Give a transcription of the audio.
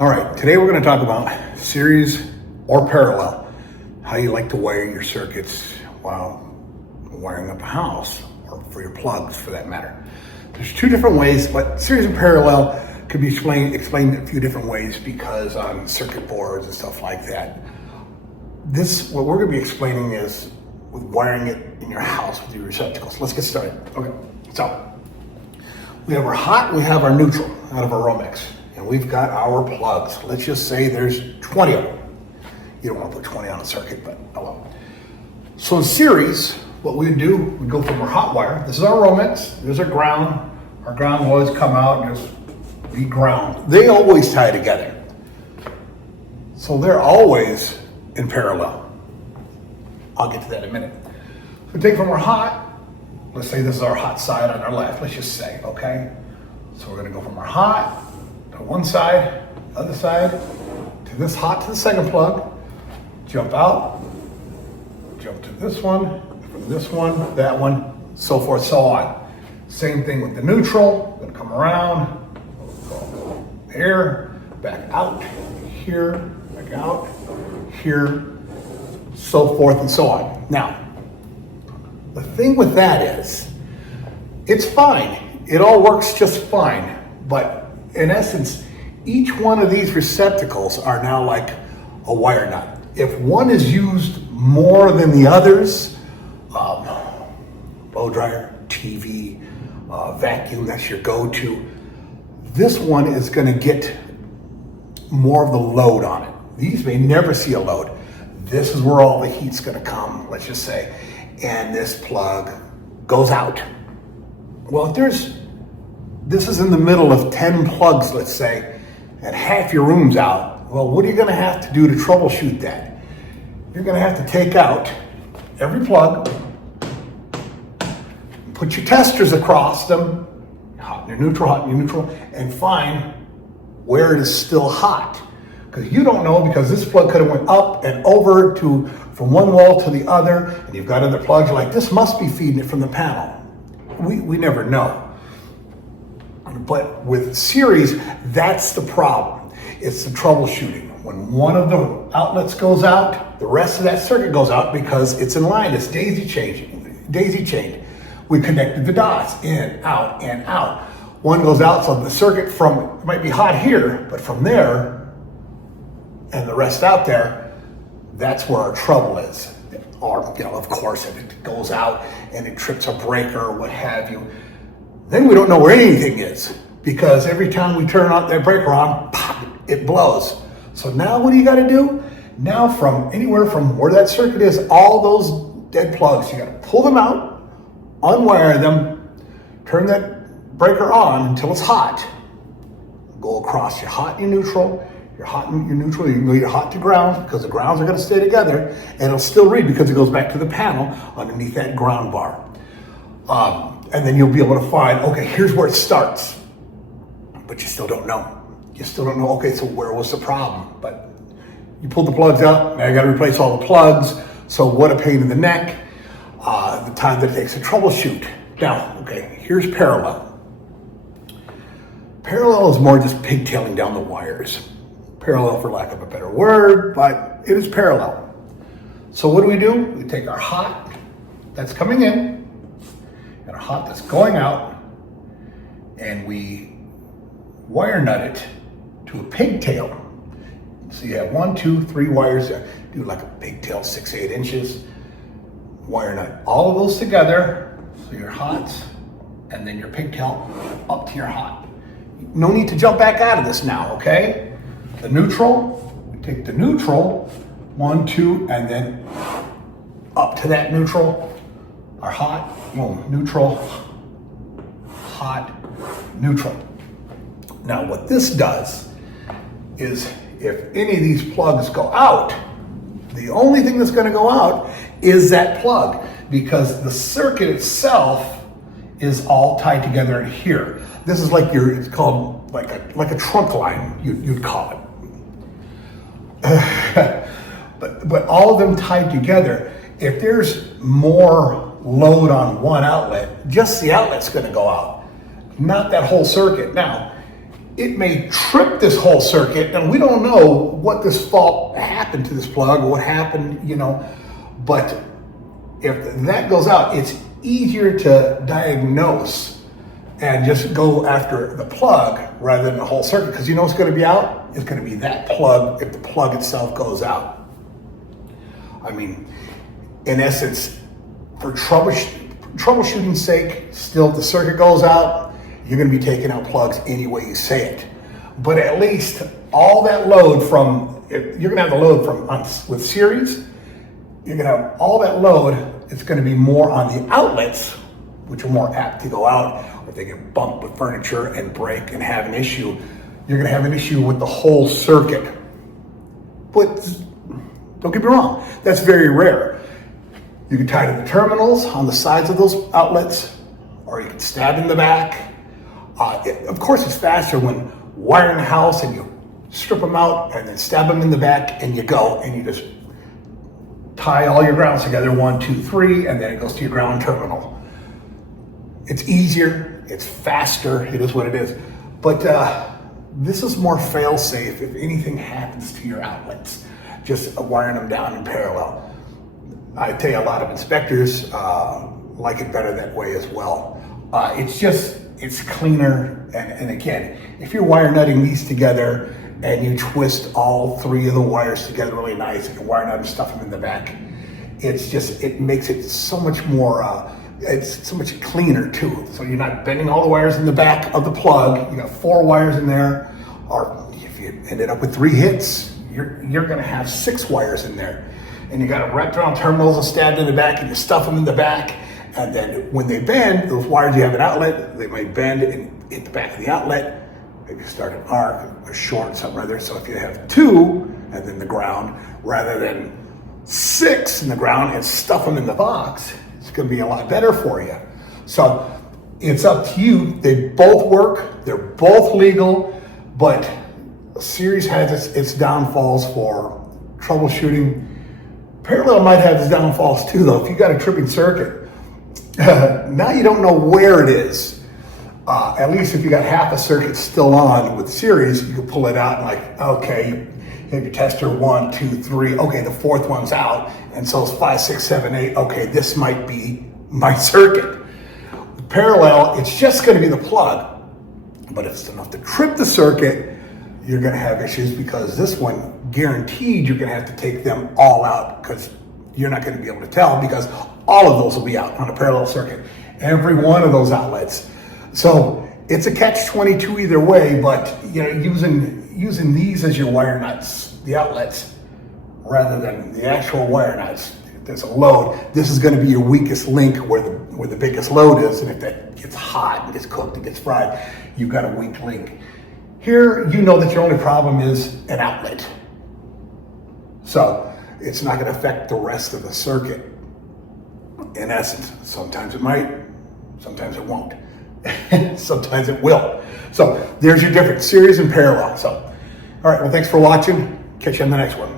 All right, today we're going to talk about series or parallel, how you like to wire your circuits while wiring up a house, or for your plugs for that matter. There's two different ways, but series and parallel could be explained a few different ways because on circuit boards and stuff like that. What we're going to be explaining is with wiring it in your house with your receptacles. Let's get started. Okay, so we have our hot, we have our neutral out of our Romex. And we've got our plugs. Let's just say there's 20 of them. You don't want to put 20 on a circuit, but oh well. So in series, what we do, we go from our hot wire. This is our Romex. There's our ground. Our ground will always come out and just be ground. They always tie together. So they're always in parallel. I'll get to that in a minute. So we take from our hot, let's say this is our hot side on our left, let's just say, okay? So we're gonna go from our hot, to one side, other side, to this hot to the second plug, jump out, jump to this one, from this one, that one, so forth, so on. Same thing with the neutral, gonna come around, go there, back out, here, back out, here, so forth and so on. Now, the thing with that is, it's fine. It all works just fine, but in essence, each one of these receptacles are now like a wire nut. If one is used more than the others, blow dryer, TV, vacuum, that's your go-to, this one is gonna get more of the load on it. These may never see a load. This is where all the heat's gonna come, let's just say, and this plug goes out. Well, if this is in the middle of 10 plugs, let's say, and half your room's out. Well, what are you gonna have to do to troubleshoot that? You're gonna have to take out every plug, put your testers across them, hot in your neutral, and find where it is still hot. Because you don't know, because this plug could have went up and over from one wall to the other, and you've got other plugs, you're like, this must be feeding it from the panel. We never know. But with series, that's the problem. It's the troubleshooting. When one of the outlets goes out, the rest of that circuit goes out because it's in line. It's daisy chained. We connected the dots in, out, and out. One goes out, so the circuit it might be hot here, but from there and the rest out there, that's where our trouble is. Or, of course, if it goes out and it trips a breaker or what have you, then we don't know where anything is, because every time we turn that breaker on, pop, it blows. So now what do you got to do? Now from anywhere from where that circuit is, all those dead plugs, you got to pull them out, unwire them, turn that breaker on until it's hot. Go across your hot and your neutral, your hot and your neutral, you can go your hot to ground, because the grounds are going to stay together, and it'll still read because it goes back to the panel underneath that ground bar. And then you'll be able to find, okay, here's where it starts. But you still don't know. Okay, so where was the problem? But you pulled the plugs out, now you gotta replace all the plugs. So what a pain in the neck, the time that it takes to troubleshoot. Now, okay, here's parallel. Parallel is more just pigtailing down the wires. Parallel for lack of a better word, but it is parallel. So what do? We take our hot that's coming in, and our hot that's going out, and we wire nut it to a pigtail. So you have 1, 2, 3 wires there. Do like a pigtail, 6, 8 inches. Wire nut all of those together. So your hots, and then your pigtail up to your hot. No need to jump back out of this now, okay? The neutral, we take the neutral, 1, 2, and then up to that neutral. Our hot, boom, neutral, hot, neutral. Now what this does is, if any of these plugs go out, the only thing that's going to go out is that plug, because the circuit itself is all tied together in here. This is like it's called like a trunk line, you'd call it. but all of them tied together. If there's more load on one outlet, just the outlet's going to go out, not that whole circuit. Now, it may trip this whole circuit, and we don't know what this fault happened to this plug or what happened, but if that goes out, it's easier to diagnose and just go after the plug rather than the whole circuit, because you know what's going to be out? It's going to be that plug if the plug itself goes out. I mean, in essence, for troubleshooting's sake, still if the circuit goes out, you're going to be taking out plugs any way you say it. But at least all that load you're going to have the load with series, you're going to have all that load, it's going to be more on the outlets, which are more apt to go out, or if they get bumped with furniture and break and have an issue, you're going to have an issue with the whole circuit. But don't get me wrong, that's very rare. You can tie to the terminals on the sides of those outlets, or you can stab in the back. Of course, it's faster when wiring a house and you strip them out and then stab them in the back and you go and you just tie all your grounds together, 1, 2, 3, and then it goes to your ground terminal. It's easier, it's faster, it is what it is. But this is more fail-safe if anything happens to your outlets, just wiring them down in parallel. I tell you, a lot of inspectors like it better that way as well. It's cleaner, and again, if you're wire nutting these together and you twist all 3 of the wires together really nice and wire nut and stuff them in the back, it makes it so much more, it's so much cleaner too. So you're not bending all the wires in the back of the plug. You got 4 wires in there, or if you ended up with 3 hits, you're gonna have 6 wires in there. And you got to wrap around terminals and stabbed in the back, and you stuff them in the back. And then when they bend, those wires you have an outlet, they might bend and hit the back of the outlet. Maybe start an arc, a short, something rather. So if you have 2 and then the ground, rather than 6 in the ground and stuff them in the box, it's going to be a lot better for you. So it's up to you. They both work. They're both legal, but series has its downfalls for troubleshooting. Parallel might have its downfalls too, though. If you got a tripping circuit, now you don't know where it is. At least if you got half a circuit still on with series, you can pull it out and like, okay, you have your tester 1, 2, 3. Okay, the 4th one's out, and so it's 5, 6, 7, 8. Okay, this might be my circuit. With parallel, it's just going to be the plug, but if it's enough to trip the circuit, you're going to have issues, because this one, guaranteed, you're going to have to take them all out, because you're not going to be able to tell, because all of those will be out on a parallel circuit. Every one of those outlets. So it's a catch-22 either way, but using these as your wire nuts, the outlets, rather than the actual wire nuts, if there's a load, this is going to be your weakest link where the biggest load is, and if that gets hot and gets cooked and gets fried, you've got a weak link. Here, you know that your only problem is an outlet. So it's not going to affect the rest of the circuit. In essence, sometimes it might, sometimes it won't. Sometimes it will. So there's your difference, series and parallel. So, all right, well, thanks for watching. Catch you on the next one.